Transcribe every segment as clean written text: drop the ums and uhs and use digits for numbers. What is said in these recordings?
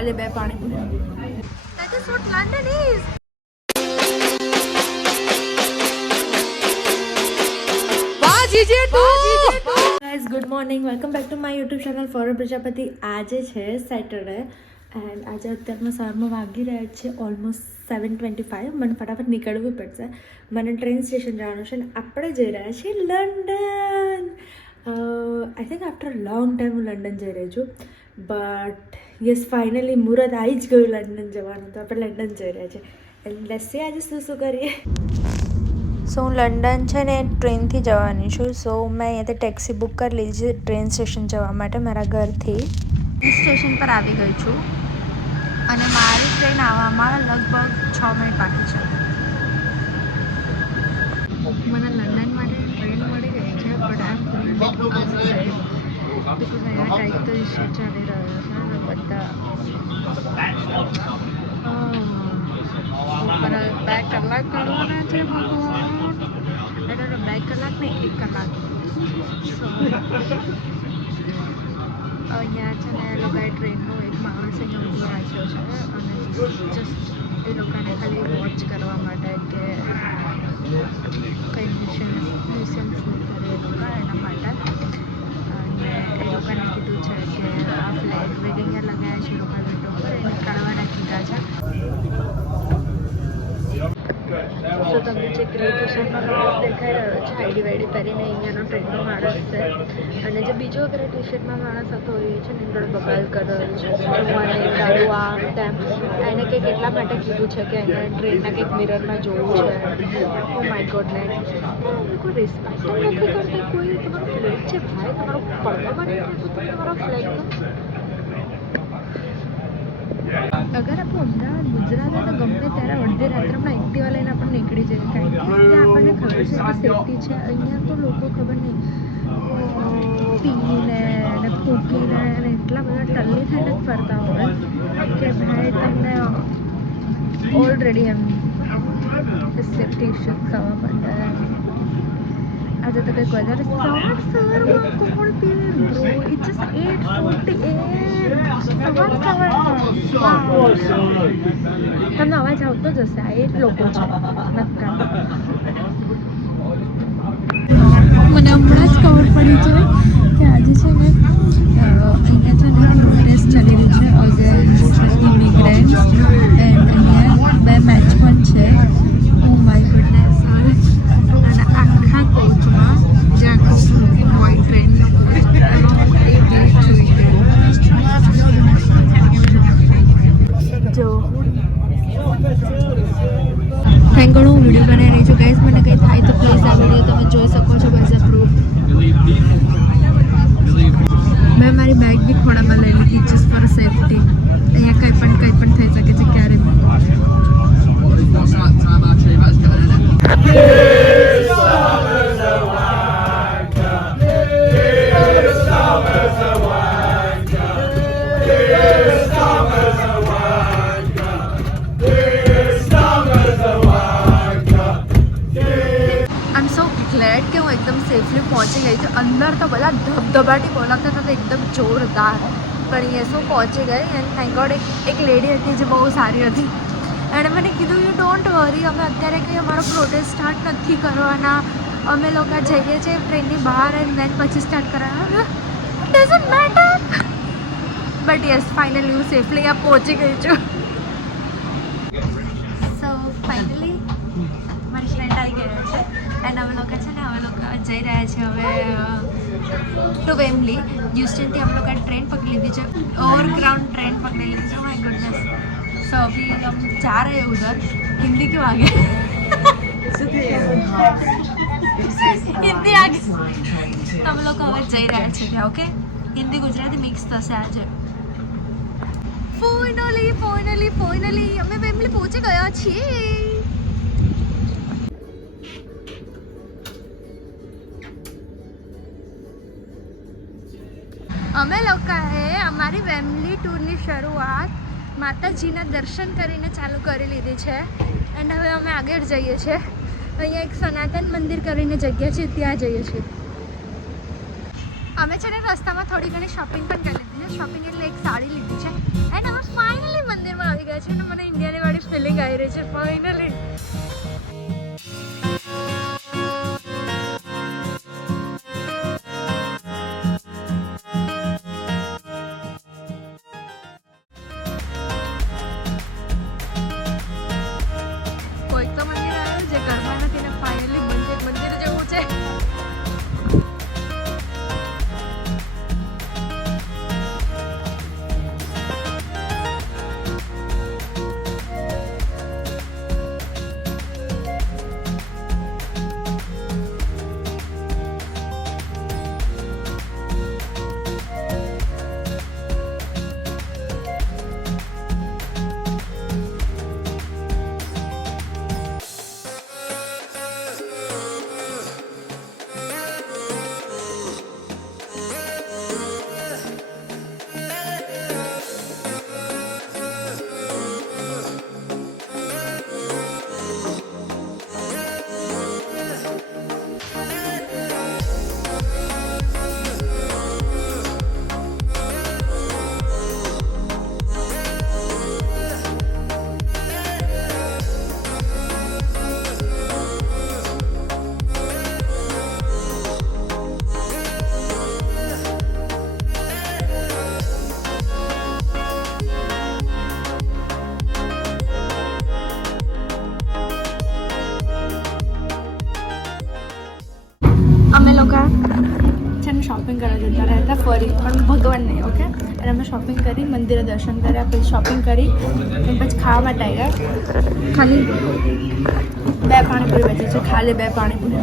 આજે 2 panipuri. That is what London is. Guys, good morning. Welcome back to my YouTube channel foreign Prajapati. આજે છે Saturday and આજે અત્યારમાં સવારમાં વાગી રહ્યા છે ઓલમોસ્ટ 7:25. મને ફટાફટ નીકળવું પડશે. મને ટ્રેન સ્ટેશન જવાનું છે અને આપણે જઈ રહ્યા છીએ London. I think after long time હું લંડન જઈ રહી છું, બટ યસ ફાઇનલી મુહૂર્ત આવી જ ગયું લંડન જવાનું, તો આપણે લંડન જઈ રહ્યા છીએ. એન્ડ લેટ્સ સી આજે શું કરીએ. સો હું લંડન છે ને ટ્રેનથી જવાની છું. સો મેં અહીંયાથી ટેક્સી બુક કરી લીધી છે ટ્રેન સ્ટેશન જવા માટે મારા ઘરથી. સ્ટેશન પર આવી ગઈ છું અને મારી ટ્રેન આવવામાં લગભગ 6 મિનિટ બાકી છે. મને લંડન માટે ટ્રેન મળી ગઈ છે, બટ આઈ એમ બિકોઝ અહીંયા કાંઈક તો ઇસ્યુ ચાલી રહ્યો છે અને બધા 2 કલાક કરવાના છે ભગવાન. 2 કલાક ને 1 કલાક. અહીંયા છે ને એ લોકોએ ટ્રેનનો એક માણસ અહીંયા ઊભો રાખ્યો છે અને જસ્ટ એ લોકોને ખાલી વોચ કરવા માટે કે કંઈ ન્યુસન્સ નહીં કરે એ લોકો એના માટે. અને એ લોકોને કીધું છે કે આ ફ્લેગ વેડિંગ લગાવ્યા છે એ લોકો વિન્ડો પર, એને કાઢવાના કીધા છે. તો તમને જે ગ્રેજ્યુએશનનો માણસ દેખાઈ રહ્યો છે આઈડી વાઈડી પહેરીને, અહીંયાનો ટ્રેનનો માણસ છે. અને જે બીજો ગ્રેજ્યુએશનમાં માણસ હતો એ છે ને આગળ બબાલ કરી રહ્યો છે, મને તારું આમ તેમ. એને કંઈક એટલા માટે કીધું છે કે અહીંયા ટ્રેનના કંઈક મિરરમાં જોવું છે. ઓ માય ગોડનેસ, કોઈ રિસ્પેક્ટ નથી કરતા. કોઈ તમારો ફ્લેગ છે ભાઈ, તમારો પડદો બની નાખો તમારો ફ્લેગનો. અગર આપણું અમદાવાદ ગુજરાત હોય તો ગમે ત્યારે અડધી રાત્રે આપણે એક્ટિવા લઈને આપણે નીકળી જઈએ, કારણ કે ત્યાં આપણને ખબર છે કે સેફટી છે. અહીંયા તો લોકો ખબર નહીં પીને અને ફૂંકીને અને એટલા બધા ટલ્લી થઈને જ ફરતા હોય કે ભાઈ તમને ઓલરેડી એમ સેફટી ઇસ્યુ થવા માંડે. આજે તો કંઈક વધારે સવારમાં કોણ પીવે બ્રો? ઇટ જસ્ટ 8:40 તમને અવાજ આવતો જ હશે. આ 8 લોકો છે નક્કા. મને હમણાં જ ખબર પડી છે કે આજે છે ને અહીંયા છે ને પ્રોટેસ્ટ ચાલી રહી છે અગેન્સ્ટ ઇમિગ્રન્ટ. એન્ડ અહીંયા 2 મેચ પણ છે. Oh my goodness. અને આખા કોચમાં જે આખું વ્હાઇટ ટ્રેનનો કોચ એમાં મોટી ભીડ જોઈ જો. થેન્ક ગોડ હું વિડીયો બનાવી રહી છું ગાઈઝ. મને કંઈ થાય તો પ્લીઝ આ વિડીયો તમે જોઈ શકો છો એઝ અ પ્રૂફ. મેં મારી બેગ બી ખોડામાં લઈ લીધી જસ્ટ ફોર સેફટી. અહીંયા કંઈ પણ થઈ શકે છે ક્યારે બી. ગ્લેડ કે હું એકદમ સેફલી પહોંચી ગઈ છું. અંદર તો બધા ધબધબાટી બોલાવતા હતા એકદમ જોરદાર, પણ એ શું પહોંચી ગઈ. એન્ડ થેન્ક ગોડ એક લેડી હતી જે બહુ સારી હતી. એણે મને કીધું યુ ડોન્ટ વરી, અમે અત્યારે કંઈ અમારો પ્રોટેસ્ટ સ્ટાર્ટ નથી કરવાના, અમે લોકો જઈએ છીએ ટ્રેનની બહાર એન્ડ દેન પછી સ્ટાર્ટ કરવાના. Doesn't matter. But yes finally હું સેફલી આ પહોંચી ગઈ છું. સો ફાઇનલી મારી ફ્રેન્ડ આવી ગયો છે એન્ડ અમે લોકો છે ને જઈ રહ્યા છીએ હવે ટુ વેમ્બલી. ह्यूस्टनથી हम लोग ट्रेन पकड़ ली थी, ओवरग्राउंड ट्रेन पकड़ ली थी. My goodness. सो अभी हम जा रहे हैं उधर. हिंदी क्यों आ गया? हिंदी आ गई. हम लोग હવે જઈ રહ્યા છીએ ત્યાં. ઓકે, હિન્દી ગુજરાતી મિક્સ થશે આજે. ફાઇનલી અમે વેમ્બલી પહોંચી ગયા છીએ. અમે લોકોએ અમારી વેમ્બલી ટૂરની શરૂઆત માતાજીના દર્શન કરીને ચાલુ કરી લીધી છે એન્ડ હવે અમે આગળ જઈએ છીએ. અહીંયા એક સનાતન મંદિર કરીને જગ્યા છે ત્યાં જઈએ છીએ. અમે છે ને રસ્તામાં થોડી ઘણી શોપિંગ પણ કરી લીધી છે. શોપિંગ એટલે એક સાડી લીધી છે એન્ડ અમે ફાઇનલી મંદિરમાં આવી ગયા છે અને મને ઇન્ડિયાની વાળી ફિલિંગ આવી રહી છે ફાઇનલી. કોઈ તો મંદિર આવ્યું જે ઘરમાં નથી ને ફાઇનલી મંદિર જેવું છે. અમે લોકો છે ને શોપિંગ કરવા જતા રહ્યા હતા ફરી પણ ભગવાન નહીં ઓકે. અને અમે શોપિંગ કરી મંદિરે દર્શન કર્યા પછી શોપિંગ કરી અને પછી ખાવા માટે આવ્યા. ખાલી 2 પાણીપુરી બચી છે ખાલી 2 પાણીપુરી.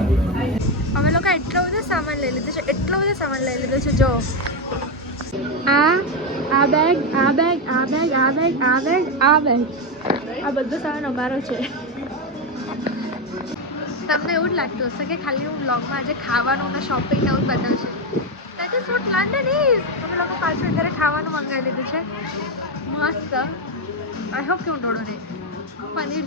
અમે લોકો એટલો બધો સામાન લઈ લીધો છે જો આ બેગ આ બધો સામાન અમારો છે. તમને એવું જ લાગતું હશે કે ખાલી હું બ્લોગમાં આજે ખાવાનું ને શોપિંગ ને એવું જ બતાવશે. That is what London is. અમે લોકો પાછળ ઘરે ખાવાનું મંગાવી લીધું છે મસ્ત. આઈ હોપ કે હું ડોળો નહીં પનીર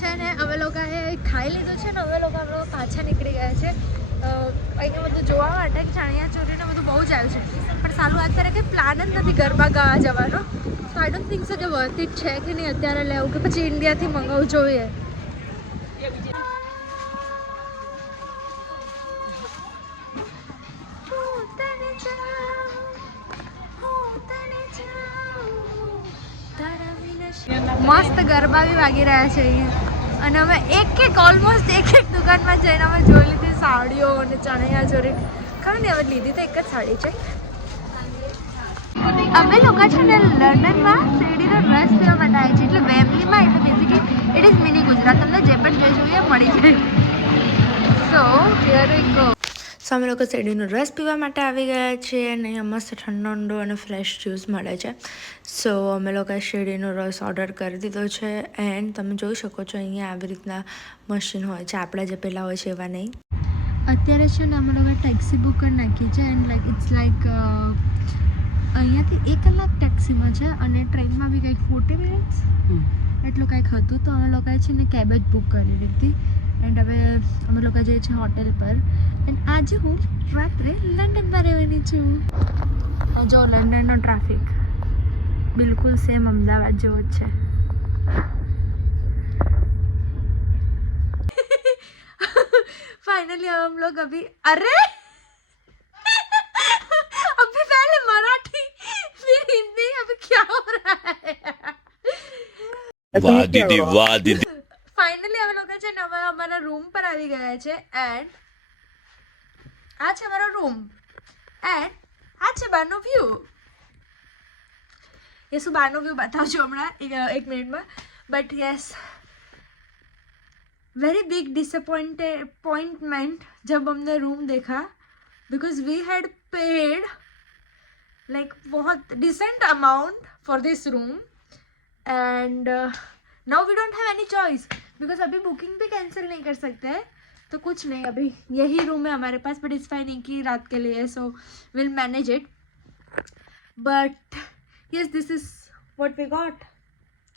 છે ને અમે લોકોએ ખાઈ લીધું છે ને અમે લોકો પાછા નીકળી ગયા છે અહીંયા બધું જોવા માટે. ચણિયા ચોરીને બધું બહુ જ આવ્યું છે પણ સારું અત્યારે કંઈ પ્લાન જ નથી ગરબા ગાવા જવાનો. તો આઈ ડોન્ટ થિંક સો કે વર્થ ઇટ છે કે નહીં અત્યારે લેવું કે પછી ઇન્ડિયાથી મંગાવવું જોઈએ. મસ્ત ગરબા બી વાગી રહ્યા છે અહીંયા અને અમે ઓલમોસ્ટ એક દુકાનમાં જઈને અમે જોઈ લીધી સાડીઓ અને ચણિયા ચોરી. ખરું ને હવે લીધી તો એક જ સાડી છે. અમે લોકો છે ને લંડનમાં શેરડીનો રસ પીવા માટે આવ્યા છે એટલે વેમ્બલીમાં એટલે basically it is mini Gujarat. તમને જે પણ જોઈએ મળી જાય. સો હિયર વી ગો. સો અમે લોકો શેરડીનો રસ પીવા માટે આવી ગયા છીએ અને અહીંયા મસ્ત ઠંડો અને ફ્રેશ જ્યુસ મળે છે. સો અમે લોકોએ શેરડીનો રસ ઓર્ડર કરી દીધો છે એન્ડ તમે જોઈ શકો છો અહીંયા આવી રીતના મશીન હોય છે આપણા જે પહેલાં હોય છે એવા નહીં. અત્યારે છે ને અમે લોકોએ ટેક્સી બુક કરી નાખી છે એન્ડ ઇટ્સ લાઈક અહીંયાથી 1 કલાક ટેક્સીમાં છે અને ટ્રેનમાં બી કંઈક 40 મિનિટ્સ એટલું કંઈક હતું. તો અમે લોકોએ છે ને કેબ જ બુક કરી લીધી એન્ડ હવે અમે લોકો જઈએ છીએ હોટેલ પર. એન્ડ આજે હું રાત્રે લંડનમાં રહેવાની છું. જો લંડનનો ટ્રાફિક બિલકુલ સેમ અમદાવાદ જેવો જ છે. फाइनली हम लोग अभी अभी पहले मराठी फिर हिंदी अभी क्या हो रहा है. वाह दीदी फाइनली हम लोग છે ને હવે અમારા રૂમ પર આવી ગયા છે એન્ડ આ છે અમારો રૂમ એન્ડ આ છે બહારનો વ્યૂ. ये શું બહારનો વ્યૂ બતાવજો હમણાં 1 મિનિટમાં. But yes very big disappointment जब हमने रूम देखा because we had paid like बहुत decent amount for this room and now we don't have any choice because अभी बुकिंग भी कैंसिल नहीं कर सकते हैं. तो कुछ नहीं अभी यही रूम है हमारे पास बट इट्स फाइन की रात के लिए so will manage it. But yes this is what we got.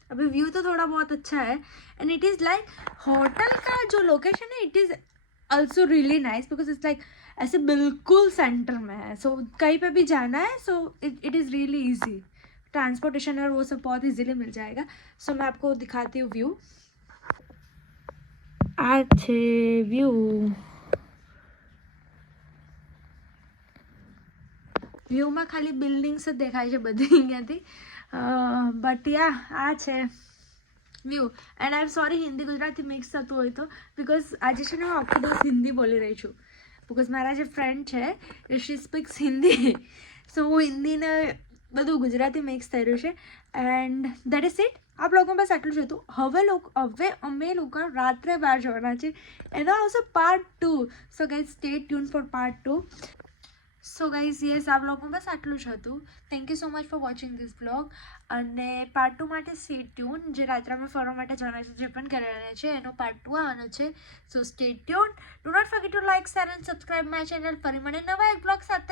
अभी व्यू तो थोड़ा बहुत अच्छा है and it is like hotel का जो लोकेशन है it is also really nice because it's like ऐसे बिल्कुल सेंटर में है. सो कहीं पे भी जाना है so it is really easy. Transportation और वो सब बहुत इजीली मिल जाएगा. सो मैं आपको दिखाती हूँ व्यू. આ છે વ્યૂ. વ્યૂમાં ખાલી બિલ્ડિંગ્સ જ દેખાય છે બધી અહીંયાથી. બટ યા આ છે view. And I am sorry Hindi Gujarati mix થતું હોય તો બિકોઝ આજે છે ને હું આખો દિવસ હિન્દી બોલી રહી છું. બિકોઝ મારા જે ફ્રેન્ડ છે શી સ્પીક્સ હિન્દી. સો હું હિન્દીને બધું ગુજરાતી મિક્સ થઈ રહ્યું છે. And that is it. આપ લોકો બસ આટલું જ હતું. હવે અમે લોકો રાત્રે બહાર જવાના છે. એનો આવશે part 2. So guys stay tune four part 2. So guys yes આ બ્લોગમાં બસ આટલું જ હતું. Thank you so much for watching this blog. અને પાર્ટ 2 માટે સ્ટે ટ્યુન. જે રાત્રે અમે ફરવા માટે જવાના છે જે પણ કરવાના છે એનો પાર્ટ 2 આવવાનો છે. So stay tune. Do not forget to like share and subscribe my channel. ફરી મળે નવા એક બ્લોગ સાથે.